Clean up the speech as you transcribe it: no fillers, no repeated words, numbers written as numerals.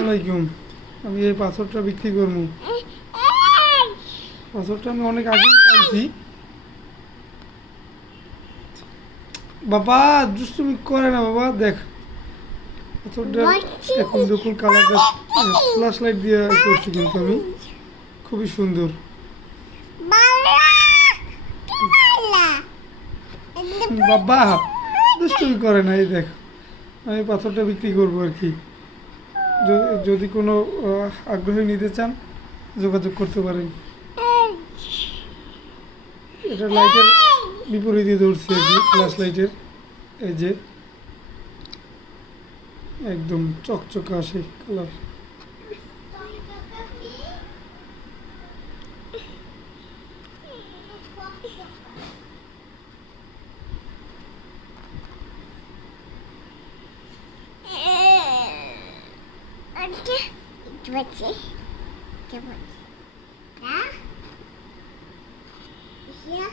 আলাইকুম। আমি এই পাথরটা বিক্রি করবো। পাথরটা আমি অনেক আগেই পাইছি। বাবা দুষ্টুমি করে না বাবা, দেখ পাথরটা এখন দেখুন কালারটা ফ্ল্যাশ লাইট দিয়ে করছি কিন্তু আমি, খুবই সুন্দর। বাবা দুষ্টুমি করে না, এই দেখ আমি পাথরটা বিক্রি করবো আর কি। যদি কোনো আগ্রহী নিতে চান যোগাযোগ করতে পারেন। এটা লাইটের বিপরীতে ধরছি আর কি, ফ্ল্যাশ লাইটের। এই যে একদম চকচকে আসে colour. Coba coba. Nah, ya.